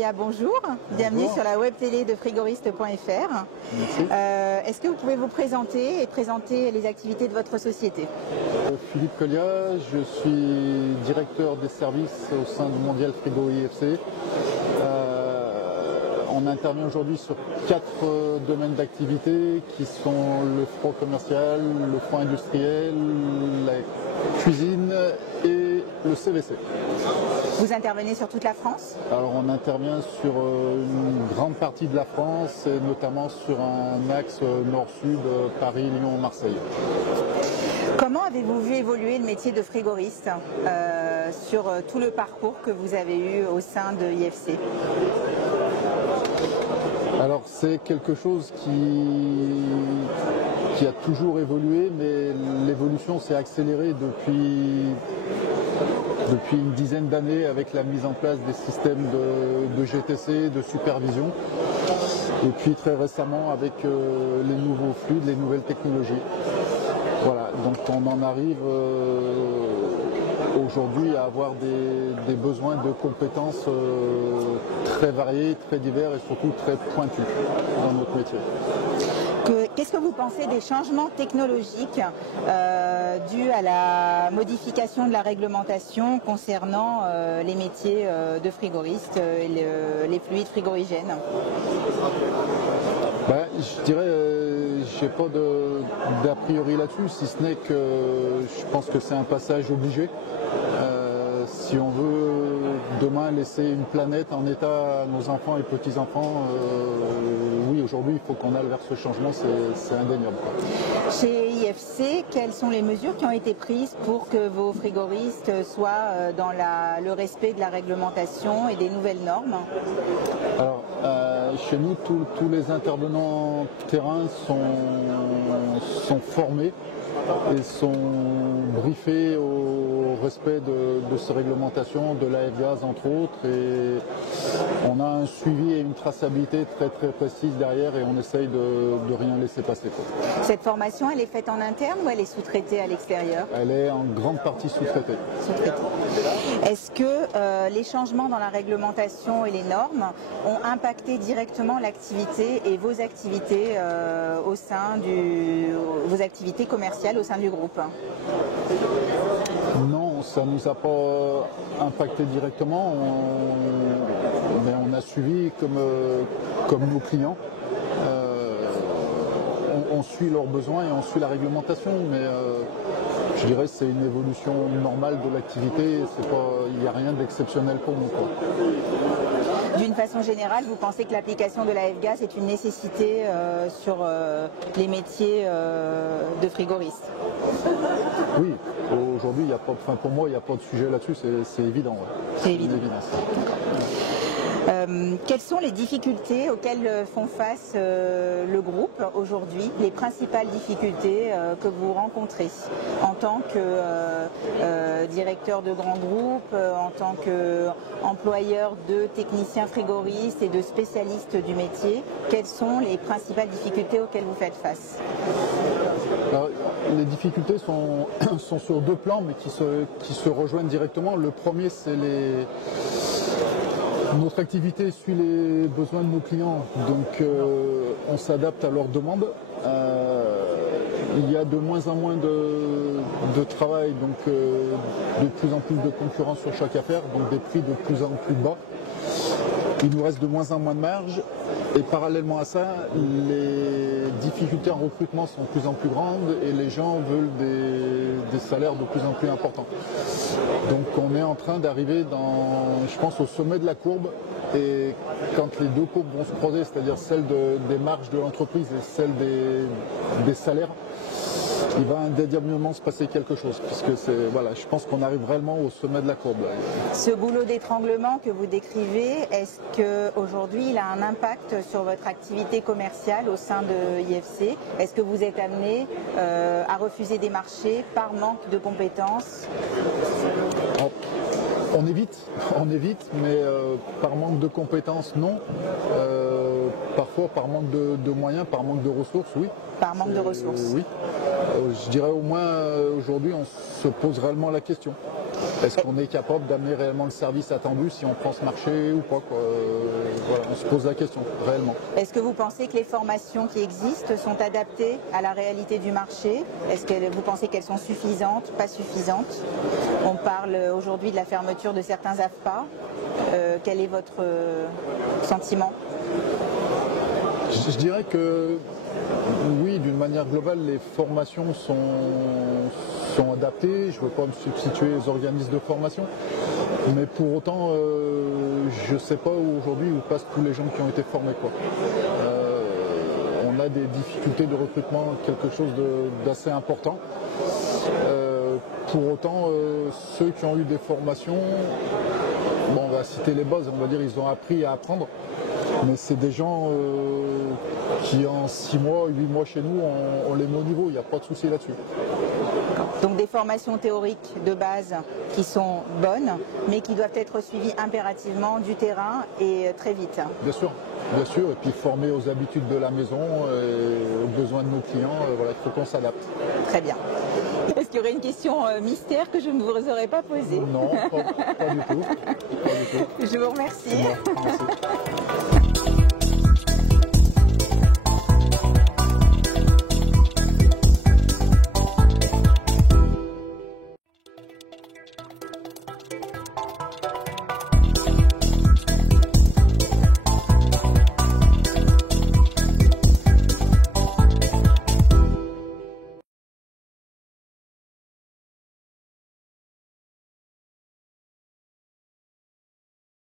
Collia, bonjour. Bienvenue sur la web télé de frigoriste.fr. Est-ce que vous pouvez vous présenter et présenter les activités de votre société? Philippe Collia, je suis directeur des services au sein du Mondial Frigo IFC. On intervient aujourd'hui sur 4 domaines d'activité qui sont le froid commercial, le froid industriel, la cuisine et le CVC. Vous intervenez sur toute la France? Alors on intervient sur une grande partie de la France et notamment sur un axe nord-sud, Paris, Lyon, Marseille. Comment avez-vous vu évoluer le métier de frigoriste sur tout le parcours que vous avez eu au sein de IFC? Alors c'est quelque chose qui a toujours évolué, mais l'évolution s'est accélérée depuis une dizaine d'années avec la mise en place des systèmes de GTC, de supervision, et puis très récemment avec les nouveaux fluides, les nouvelles technologies. Voilà, donc on en arrive aujourd'hui à avoir des besoins de compétences très variés, très divers et surtout très pointus dans notre métier. Qu'est-ce que vous pensez des changements technologiques dus à la modification de la réglementation concernant les métiers de frigoriste et les fluides frigorigènes? Je dirais, j'ai pas d'a priori là-dessus, si ce n'est que je pense que c'est un passage obligé. Si on veut demain laisser une planète en état à nos enfants et petits-enfants, oui, aujourd'hui, il faut qu'on aille vers ce changement, c'est indéniable. Chez IFC, quelles sont les mesures qui ont été prises pour que vos frigoristes soient dans le respect de la réglementation et des nouvelles normes? Alors, chez nous, tous les intervenants terrain sont formés et sont briefés au respect de ces réglementations, de l'AF-Gaz entre autres, et on a un suivi et une traçabilité très très précise derrière et on essaye de rien laisser passer, quoi. Cette formation, elle est faite en interne ou elle est sous-traitée à l'extérieur? Elle est en grande partie sous-traitée. Est-ce que les changements dans la réglementation et les normes ont impacté directement l'activité et vos activités vos activités commerciales au sein du groupe? Non, ça ne nous a pas impacté directement, mais on a suivi comme nos clients. On suit leurs besoins et on suit la réglementation, mais je dirais que c'est une évolution normale de l'activité, il n'y a rien d'exceptionnel pour nous, quoi. D'une façon générale, vous pensez que l'application de l'AF-Gaz est une nécessité sur les métiers de frigoriste? Oui, aujourd'hui, pour moi, il n'y a pas de sujet là-dessus, c'est évident. Ouais. C'est évident. Quelles sont les difficultés auxquelles font face le groupe aujourd'hui, les principales difficultés que vous rencontrez en tant que directeur de grand groupe, en tant qu'employeur de techniciens frigoristes et de spécialistes du métier? Quelles sont les principales difficultés auxquelles vous faites face? Alors, les difficultés sont sur deux plans, mais qui se rejoignent directement. Le premier, c'est notre activité suit les besoins de nos clients, donc on s'adapte à leurs demandes. Il y a de moins en moins de travail, donc de plus en plus de concurrence sur chaque affaire, donc des prix de plus en plus bas. Il nous reste de moins en moins de marge et parallèlement à ça, les difficultés en recrutement sont de plus en plus grandes et les gens veulent des salaires de plus en plus importants. Donc on est en train d'arriver je pense, au sommet de la courbe, et quand les deux courbes vont se croiser, c'est-à-dire celle des marges de l'entreprise et celle des salaires, il va indéniablement se passer quelque chose, puisque je pense qu'on arrive vraiment au sommet de la courbe. Ce goulot d'étranglement que vous décrivez, est-ce qu'aujourd'hui il a un impact sur votre activité commerciale au sein de IFC? Est-ce que vous êtes amené à refuser des marchés par manque de compétences? On évite, mais par manque de compétences, non. Parfois par manque de moyens, par manque de ressources, oui. Par manque de ressources? Oui. Je dirais au moins aujourd'hui on se pose réellement la question. Est-ce qu'on est capable d'amener réellement le service attendu si on prend ce marché ou pas, quoi. Voilà, on se pose la question, réellement. Est-ce que vous pensez que les formations qui existent sont adaptées à la réalité du marché? Est-ce que vous pensez qu'elles sont suffisantes, pas suffisantes? On parle aujourd'hui de la fermeture de certains AFPA. Quel est votre sentiment? Je dirais que oui, d'une manière globale, les formations sont adaptées. Je ne veux pas me substituer aux organismes de formation, mais pour autant, je ne sais pas aujourd'hui où passent tous les gens qui ont été formés, quoi. On a des difficultés de recrutement, quelque chose d'assez important. Pour autant, ceux qui ont eu des formations, bon, on va citer les bases, on va dire ils ont appris à apprendre, mais c'est des gens qui en 6 mois, 8 mois chez nous, on les met au niveau, il n'y a pas de souci là-dessus. Donc des formations théoriques de base qui sont bonnes, mais qui doivent être suivies impérativement du terrain et très vite. Bien sûr, et puis former aux habitudes de la maison, et aux besoins de nos clients, voilà, il faut qu'on s'adapte. Très bien. Est-ce qu'il y aurait une question mystère que je ne vous aurais pas posée? Non, pas du tout. Je vous remercie. Merci.